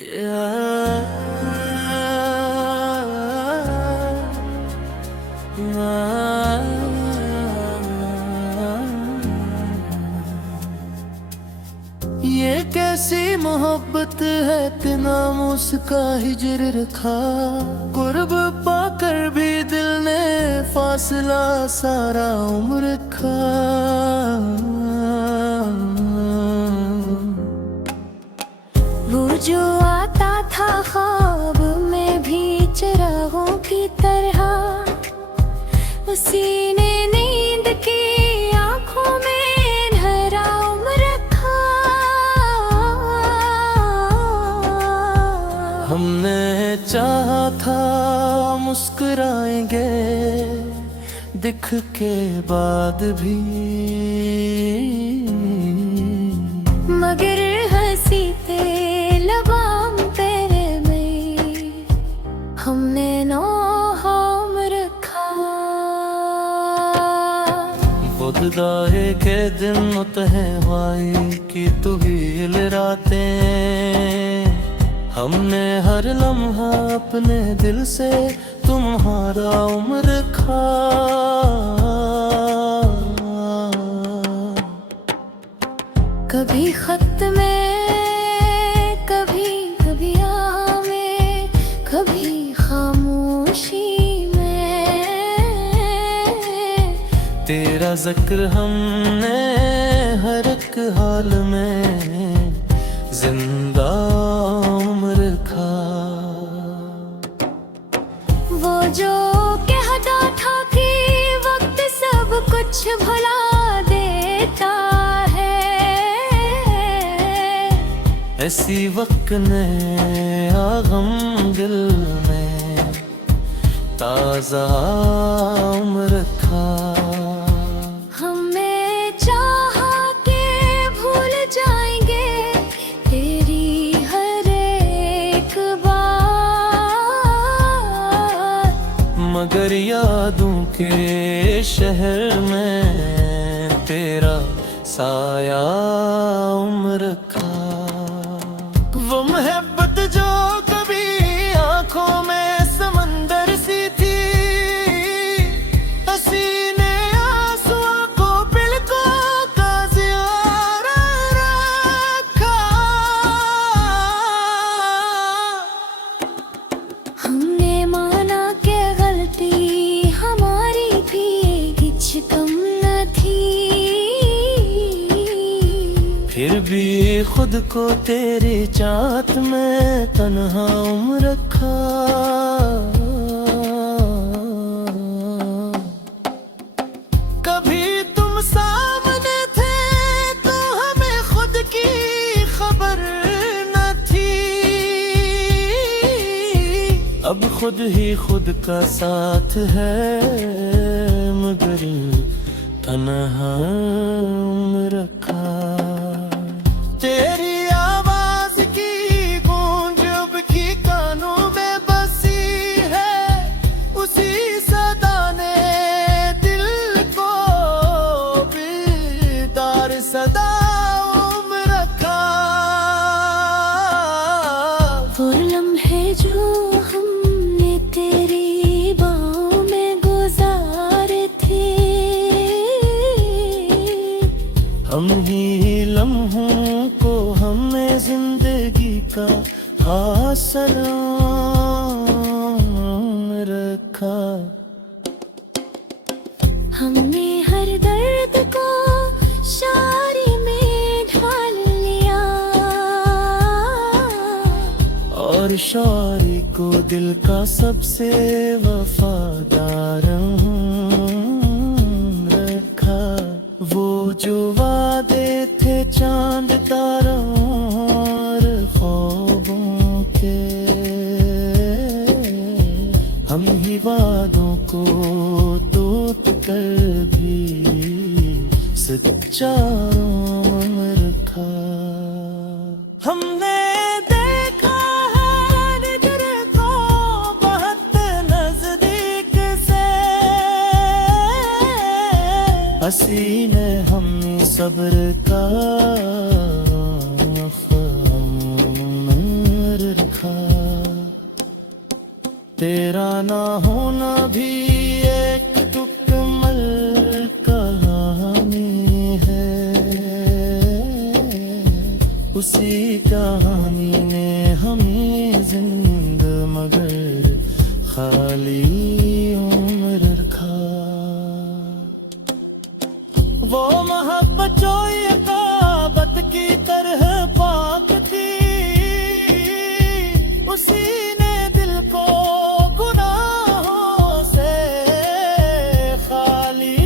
ये कैसी मोहब्बत है, इतना मुस्का हिजर रखा। कुर्ब पाकर भी दिल ने फासला सारा उम्र रखा। वो जो आता था ख्वाब में भी चिरागों की तरह, उसी ने नींद की आंखों में अंधेरा उम्र रखा। हमने चाहा था मुस्कुराएंगे दिख के बाद भी, मगर हंसी ते लबाम तेरे में हमने नौहाम रखा। खुदाए के दिन है वाई की तू हील रातें, हमने हर लम्हा अपने दिल से तुम्हारा उम्र रखा। कभी खत में, कभी कभी में, कभी खामोशी में तेरा जिक्र हमने हर एक हाल में जिंदा उम्र रखा। वो जो कहता था कि वक्त सब कुछ भुला देता है, ऐसी वक्त ने आगम दिल में ताज़ा उम्र रखा। हमने चाहा कि भूल जाएंगे तेरी हर एक बात, मगर यादों के शहर में तेरा साया उम्र रखा। वो मोहब्बत जो कभी आंखों में समंदर सी थी, हसीने आंसुओं को पलकों का ज़ियारा रखा। हमने माना कि गलती हमारी भी कुछ कम न थी, फिर भी खुद को तेरी चाहत में तन्हा उम्र रखा। कभी तुम सामने थे तो हमें खुद की खबर न थी, अब खुद ही खुद का साथ है मगर तन्हा उम्र रखा। तेरी आवाज की गूंज अब की कानों में बसी है, उसी सदा ने दिल को बेदार सदा उम्र रखा। वो लम्हे जो हमने तेरी बाहों में गुजारे थे, हम ही लम्हों को हमें जिंदगी का हासिल रखा। हमने हर दर्द को शायरी में ढाल लिया, और शायरी को दिल का सबसे वफादार रखा। वो जो वादे थे चांद तारों और ख्वाबों के, हम ही वादों को टूट कर भी सच्चा रखा। हमने देखा है निगर को बहुत नजदीक से, हंसी ने हमें सब्र का फर्मान ना होना भी एक मुकम्मल कहानी है। उसी कहानी ने हमें जिंदा मगर खाली उम्र रखा। वो मोहब्बत जो इकाबत की तरह पाक थी, उसी ने दिल को गुनाहों से खाली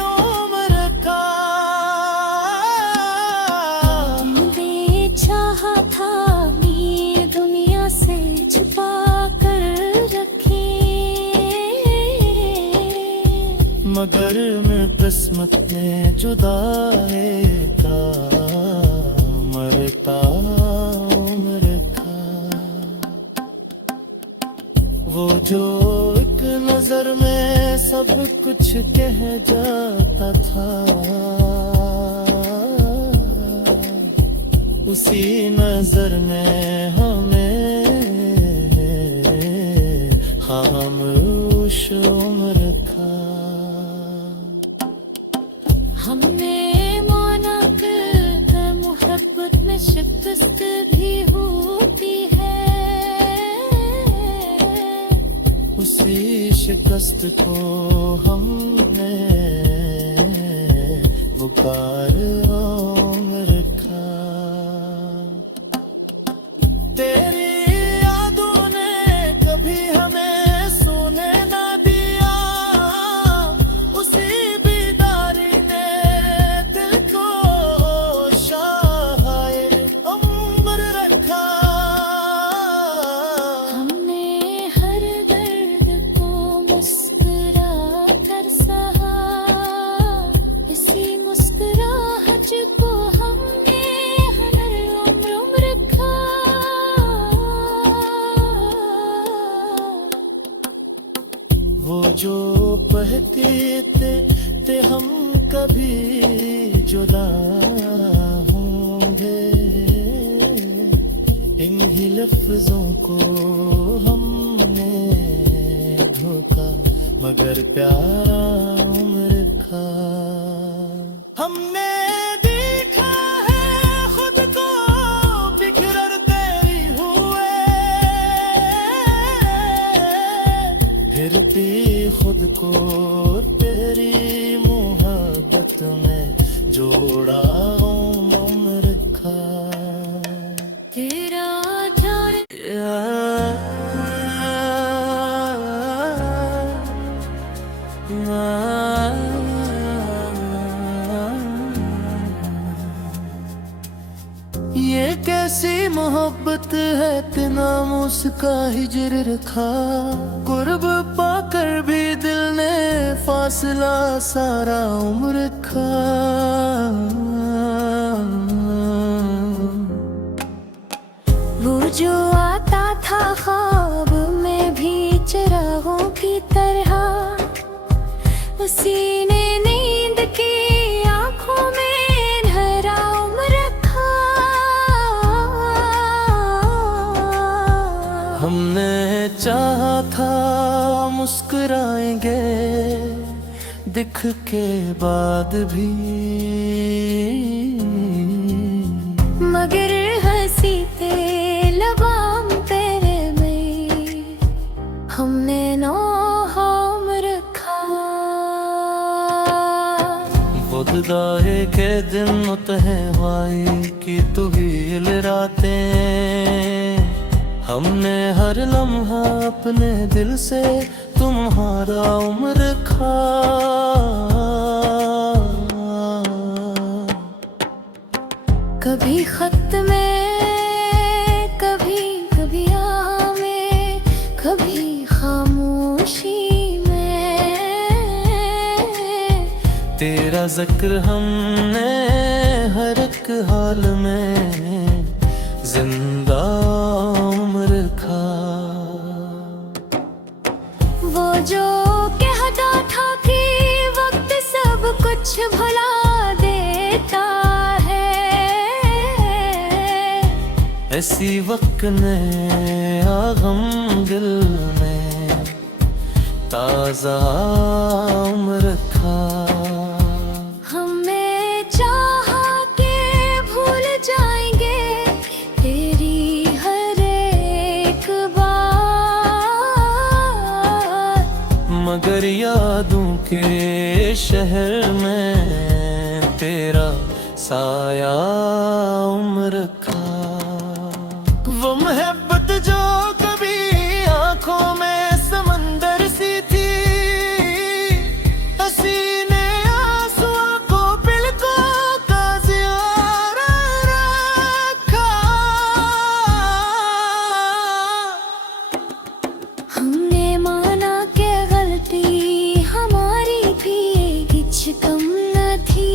उम्र रखा। तुमने चाहा था ये दुनिया से छुपा कर रखे, मगर मैं किस्मत ने जुदाई का मरता उम्र का। वो जो एक नजर में सब कुछ कह जाता था, उसी नजर में हमें खामोश उम्र रखा। हमने माना कर मोहब्बत में शिकस्त भी होती है, उसी शिकस्त को हमने पुकार उम्र रखा। तेरी यादों ने कभी हमें सोने ना दिया, उसी बेदारी ने दिल को शाहाए उम्र रखा। हमने हर दर्द को मुस्कुरा कर सहा, इसी मुस्कुराहट को हमने हर उम्र रखा। वो जो कहते थे हम कभी जुदा होंगे, इन्हीं लफ्जों को हमने धोखा मगर प्यारा उम्र रखा। हमने देखा है खुद को बिखरते हुए, फिर भी खुद को तेरी मोहब्बत में जोड़ा उम्र रखा। तेरा ध्यान ये कैसी मोहब्बत है तना मुस्का हिजर रखा। कुर्ब पाकर भी दिल ने फासला सारा उम्र रखा। वो जो आता था ख्वाब में भी चिरागों की तरह, उसी ने नींद की आंखों में अंधेरा उम्र रखा। हमने चाहा था मुस्कुराएंगे दिख के बाद भी, मगर हंसी ते लबाम तेरे में हमने नौहम रखा। खुदाए के दिन है वाई की तुहील रातें, हमने हर लम्हा अपने दिल से तुम्हारा उम्र रखा। कभी खत में, कभी कभी में, कभी खामोशी में, तेरा जिक्र हमने हर एक हाल में जिंदा उम्र रखा। वो जो कहता था कि वक्त सब कुछ भुला देता है, ऐसी वक्त ने आगम दिल में ताजा उम्र रखा। हमें चाहा के भूल जाएंगे तेरी हर एक बात, मगर यादों के शहर में तेरा साया उम्र रखा। वो मोहब्बत जो कभी आंखों में समंदर सी थी, हसीने आंसुओं को पलकों का ज़ियारा रखा। हमने माना के गलती हमारी भी कुछ कम न थी,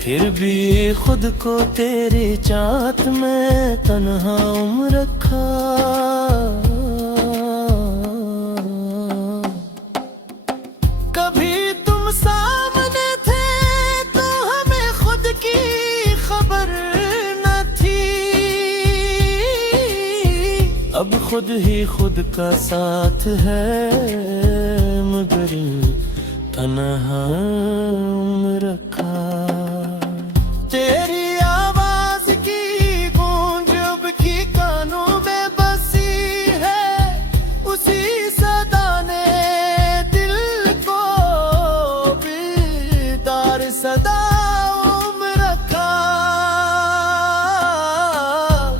फिर भी खुद को तेरी चाहत में तन्हा उम्र रखा। कभी तुम सामने थे तो हमें खुद की खबर न थी, अब खुद ही खुद का साथ है मगर तन्हा उम्र रखा। तेरी आवाज की गूंज अब की कानों में बसी है, उसी सदा ने दिल को बेदार सदा उम्र रखा।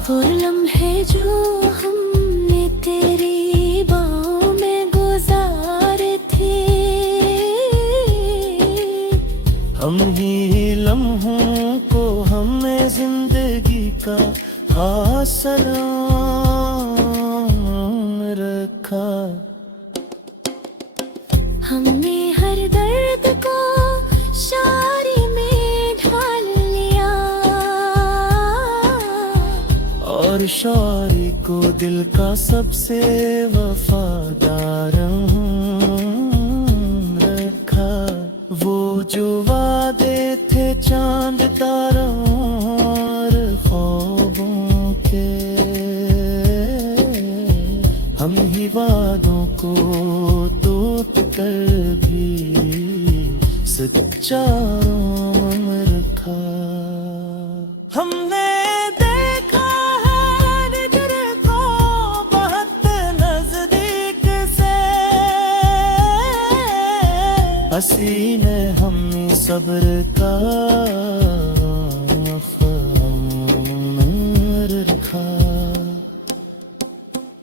वो लम्हे जो हमने तेरी बाहों में गुजारे थे, हम ही लम्हों को हमने जिंदगी का आसरा रखा। हमने हर दर्द को शायरी में ढाल लिया, और शायरी को दिल का सबसे वफादार रखा। वो जो वादे थे चांद तारों और ख्वाबों के, हम ही वादों को टूट कर भी सच्चा रखा। हमने देखा है हिजर को बहुत नजदीक से, हसीने हमें सब्र का उम्र रखा।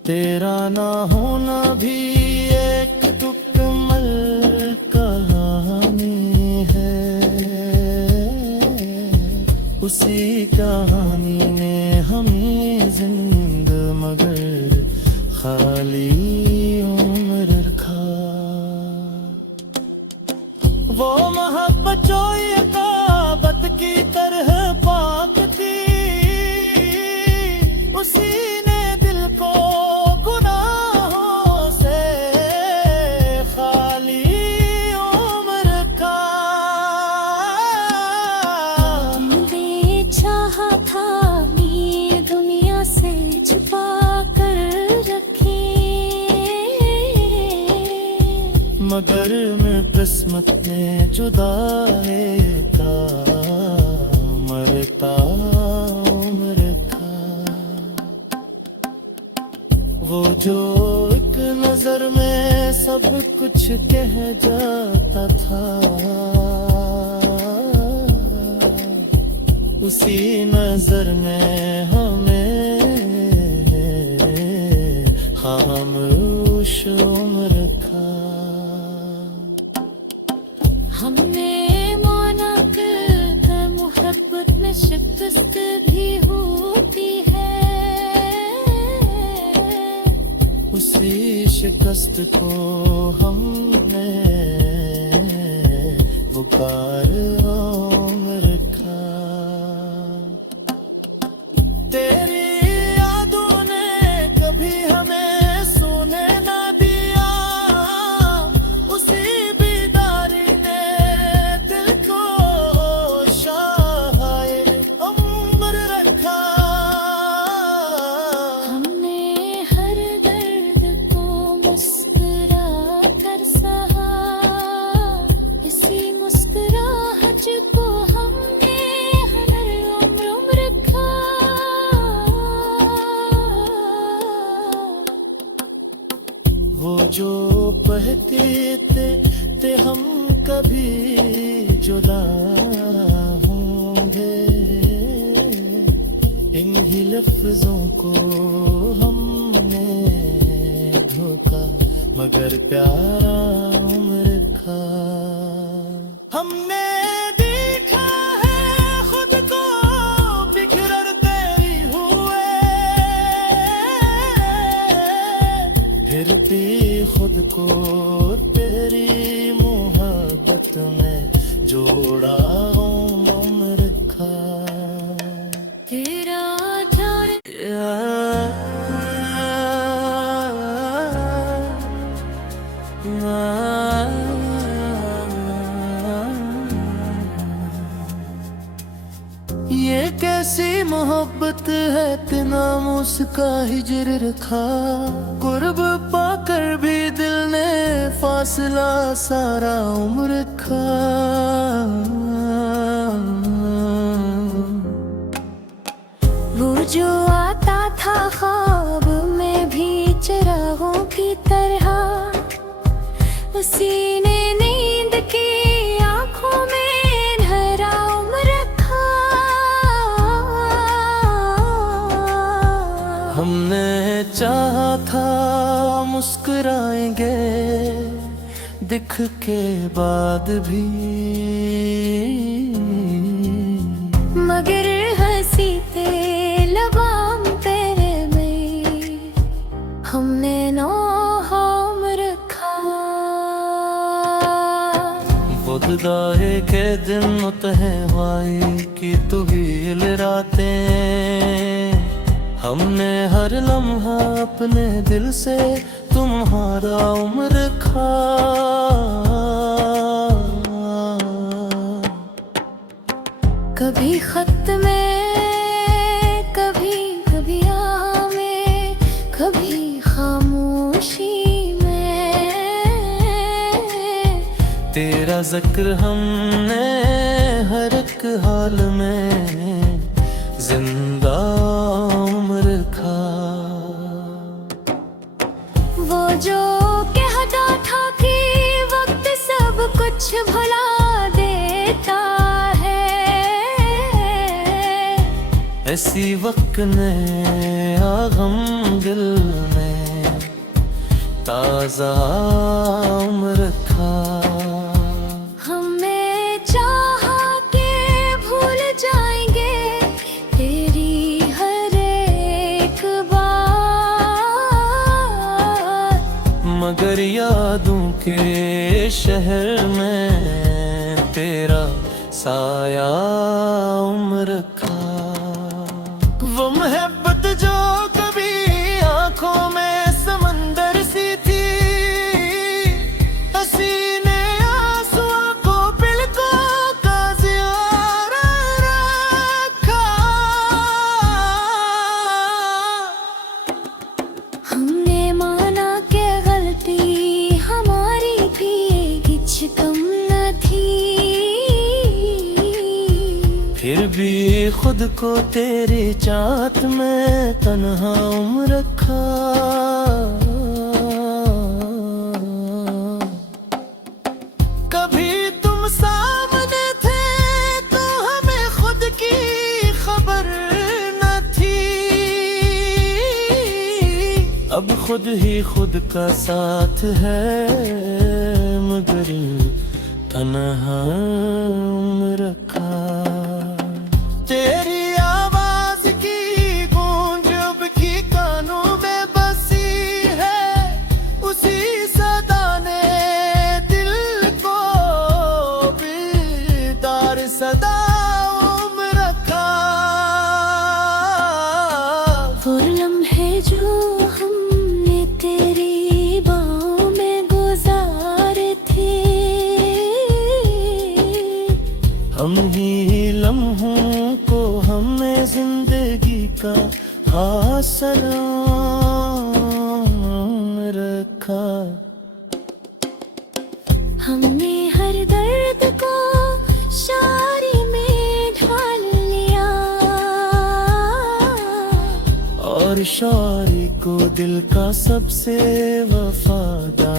तेरा ना होना भी एक मुकम्मल कहानी है, उसी कहानी ने हमें जिंद मगर खाली उम्र रखा। वो मोहब्बत जो यकाबत की तरह पाक थी, उसी ने दिल को गुनाहों से खाली उम्र रखा। हमने चाहा था ये दुनिया से छुपा कर रखे, मगर मैं किस्मत ने जुदा है मरता उम्र रखा। वो जो एक नजर में सब कुछ कह जाता था, उसी नजर में हमें खामोश उम्र रखा। हमने माना कर मोहब्बत में शिकस्त भी होती है, उसी शिकस्त को हमने पुकार उम्र रखा। तेरी यादों ने कभी हमें सोने ना दिया, उसी बेदारी ने दिल को शाहाए उम्र रखा। हमने हर दर्द को जो कहते थे हम कभी जुदा होंगे, इन्हीं लफ्जों को हमने धोखा मगर प्यारा उम्र खा। हमने देखा है खुद को बिखरते हुए, फिर भी खुद को तेरी मोहब्बत में जोड़ा उम्र खा। तेरा ध्यान ये कैसी मोहब्बत है तना मुस्का हिजर रखा, कुर्ब पाकर भी दिल ने फासला सारा उम्र खा। वो जो आता था ख्वाब में भी चिरागों की तरह, उसी ने नींद की आंखों में भरा उम्र रखा। हमने चाहा था मुस्कुराएंगे दिख के बाद भी, मगर हंसी ते लबाम तेरे में हमने नौहम रखा। खुदाए के दिन है वाई की तुहील रातें, हमने हर लम्हा अपने दिल से तुम्हारा उम्र खा। कभी खत में, कभी कभिया में, कभी खामोशी में, तेरा जिक्र हमने हर एक हाल में जिंदा उम्र खा। वो जो कहता था कि वक्त सब कुछ भुला देता है, ऐसी वक्त ने आगम दिल में ताजा उम्र खा। हमें चाहा के भूल जाएंगे तेरी हर एक बात, मगर यादों के शहर में तेरा साया उम्र खा। वो मोहब्बत जो कभी आंखों में समंदर सी थी, हसीने आंसुओं को पलकों का ज़ियारा रखा। हमने माना कि गलती हमारी भी कुछ कम न थी, फिर भी खुद को तेरी चाहत में तन्हा उम्र रखा। कभी तुम सामने थे तो हमें खुद की खबर न थी, अब खुद ही खुद का साथ है मगर तन्हा उम्र रखा। तेरी आवाज की गूंज अब की कानों में बसी है, उसी सदा ने दिल को बेदार सदा उम्र रखा। वो लम्हे जो हमने तेरी बाहों में गुजारे थे, हम ही लम्हों को हमने जिंदगी का हासिल रखा। हमने हर दर्द को शायरी में ढाल लिया, और शायरी को दिल का सबसे वफा सदा